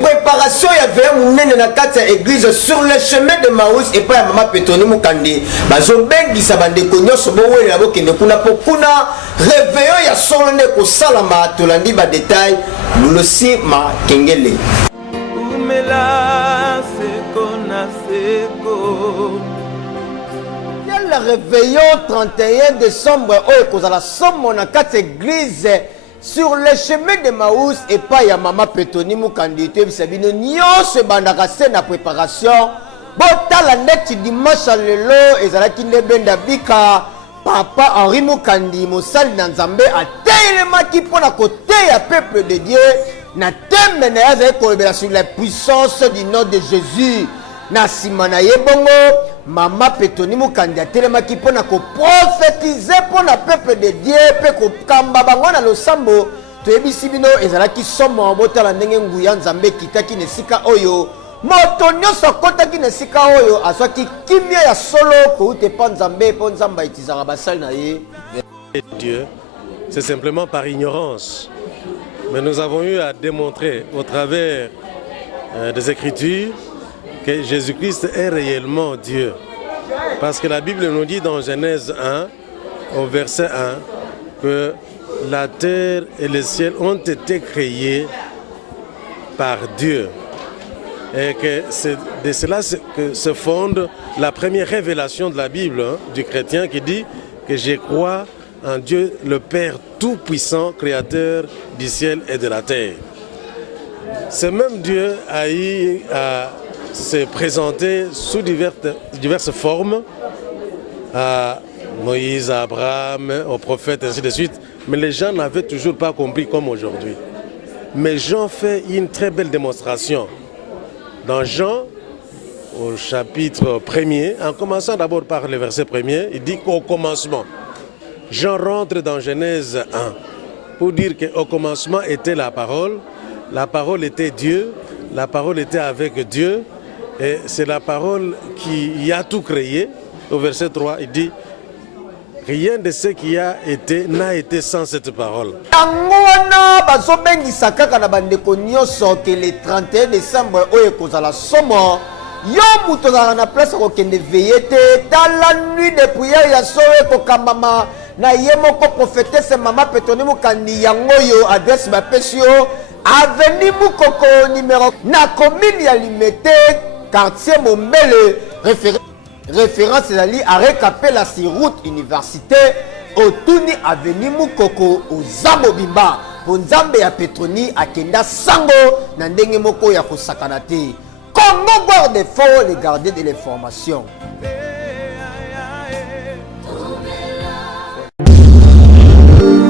Préparation y avait un na kati ya église sur le chemin de Maus et pas Mama Petoni Mukandi bazo bengi sabande konyo so bowe la bokende kuna pokuna réveillon ya solone ko salama tolandi ba détail lulosi ma kengele umela sekona seko le réveillon 31 décembre oyo kozala somo na kati église sur le chemin de Maus et pas ya Mama Petoni Mukandi bisabino nyonso bandaka se na préparation botala net dimanche lelo ezalaki nde benda bika papa Henri Mukandi mosali na Nzambe atelemaki mpona koteya peuple de Dieu na tembe na yazali kolobela sur la puissance du nom de Jésus na nsima na ye bongo Mama Petoni Mukandi atelemaki mpona koprophétize mpona peuple de Dieu mpe kokamba bango na losambo toyebisi bino ezalaki somo botala ndenge nguya Nzambe kitaki na esika oyo moto nyonso akotaki na esika oyo azwaki kimia ya solo koute mpa Nzambe mpo Nzambe ayitizaka basali na ye. Dieu, c'est simplement par ignorance. Mais nous avons eu à démontrer au travers des Écritures que Jésus-Christ est réellement Dieu. Parce que la Bible nous dit dans Genèse 1, au verset 1, que la terre et le ciel ont été créés par Dieu. Et que c'est de cela que se fonde la première révélation de la Bible, du chrétien, qui dit que je crois en Dieu, le Père Tout-Puissant, Créateur du ciel et de la terre. Ce même Dieu a eu à se présenter sous diverses formes à Moïse, à Abraham, aux prophètes, ainsi de suite. Mais les gens n'avaient toujours pas compris comme aujourd'hui. Mais Jean fait une très belle démonstration. Dans Jean, au chapitre 1er, en commençant d'abord par le verset 1er, il dit qu'au commencement, Jean rentre dans Genèse 1 pour dire qu'au commencement était la parole était Dieu, la parole était avec Dieu, et c'est la parole qui a tout créé. Au verset 3, il dit rien de ce qui a été n'a été sans cette parole. Que le 31 décembre, yo muto na place ko kende veillete dans la nuit de prière ya sowe ko kamama na yemo ko prophétesse Mama Petoni Mukandi yango yo adresse ba pesio avenue Mukoko numéro na commune ya Limete quartier Mombele référence ezali arrêt Kapela sur route université otuni avenue Mukoko ozambo bimba po Nzambe ya Petoni akenda sango na ndenge moko ya kosakana te. Comment garder fort les garder de l'information?